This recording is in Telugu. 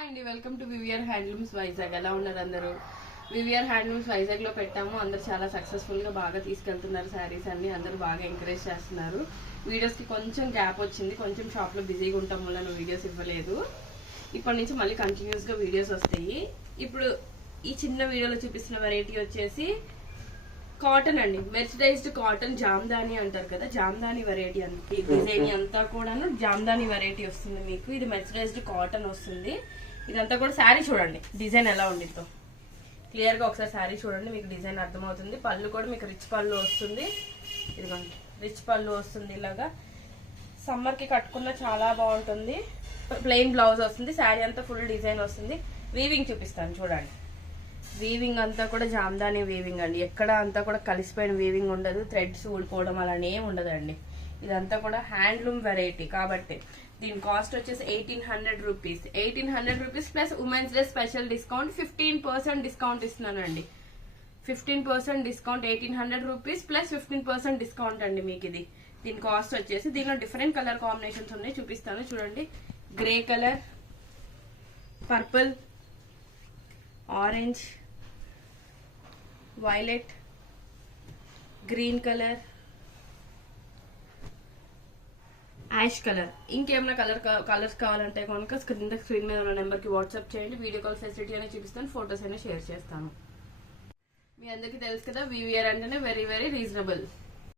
అండి welcome to VVR handlooms Vizag. ఎలా ఉన్నారు అందరూ? వివిఆర్ హ్యాండ్లూమ్స్ వైజాగ్ లో పెట్టాము. అందరు చాలా సక్సెస్ఫుల్ గా బాగా తీసుకెళ్తున్నారు శారీస్ అన్ని. అందరూ బాగా ఎంకరేజ్ చేస్తున్నారు. వీడియోస్ కి కొంచెం గ్యాప్ వచ్చింది, కొంచెం షాప్ లో బిజీగా ఉంటాం వల్ల వీడియోస్ ఇవ్వలేదు. ఇప్పటి నుంచి మళ్ళీ కంటిన్యూస్ గా వీడియోస్ వస్తాయి. ఇప్పుడు ఈ చిన్న వీడియోలో చూపిస్తున్న వెరైటీ వచ్చేసి కాటన్ అండి, మెర్చరైజ్డ్ కాటన్ జామ్దాని అంటారు కదా, జామ్దాని వెరైటీ అంతే. డిజైన్ అంతా కూడాను జామ్దాని వెరైటీ వస్తుంది మీకు. ఇది మెర్చరైజ్డ్ కాటన్ వస్తుంది. ఇదంతా కూడా శారీ చూడండి డిజైన్ ఎలా ఉండిద్దో క్లియర్ గా ఒకసారి శారీ చూడండి, మీకు డిజైన్ అర్థమవుతుంది. పళ్ళు కూడా మీకు రిచ్ పళ్ళు వస్తుంది. ఇదిగోండి రిచ్ పళ్ళు వస్తుంది. ఇలాగా సమ్మర్ కి కట్టుకున్న చాలా బాగుంటుంది. ప్లెయిన్ బ్లౌజ్ వస్తుంది. శారీ అంతా ఫుల్ డిజైన్ వస్తుంది. వీవింగ్ చూపిస్తాను చూడండి. వీవింగ్ అంతా కూడా జామ్దాని వీవింగ్ అండి. ఎక్కడ అంతా కూడా కలిసిపోయిన వీవింగ్ ఉండదు, థ్రెడ్స్ ఊడిపోవడం అలానే ఉండదండి. ఇదంతా కూడా హ్యాండ్లూమ్ వెరైటీ కాబట్టి దీని కాస్ట్ వచ్చేసి 1800 rupees. 1800 rupees plus women's day special discount 15% discount ఇస్తున్నానండి. 15% డిస్కౌంట్ 1800 రూపీస్ ప్లస్ 15% డిస్కౌంట్ అండి మీకు ఇది. దీని కాస్ట్ వచ్చేసి, దీనిలో డిఫరెంట్ కలర్ కాంబినేషన్స్ ఉన్నాయి, చూపిస్తాను చూడండి. Grey colour, purple, orange, violet, green colour, ash colour. ఇంకేమైనా కలర్స్ కావాలంటే కనుక స్క్రీన్ మీద ఉన్న నెంబర్ కి వాట్సాప్ చేయండి. వీడియో కాల్ ఫెసిలిటీ అనేది చూపిస్తాను, ఫొటోస్ అయినా షేర్ చేస్తాను. మీ అందరికీ తెలుసు కదా వివిఆర్ అంటేనే వెరీ వెరీ రీజనబుల్.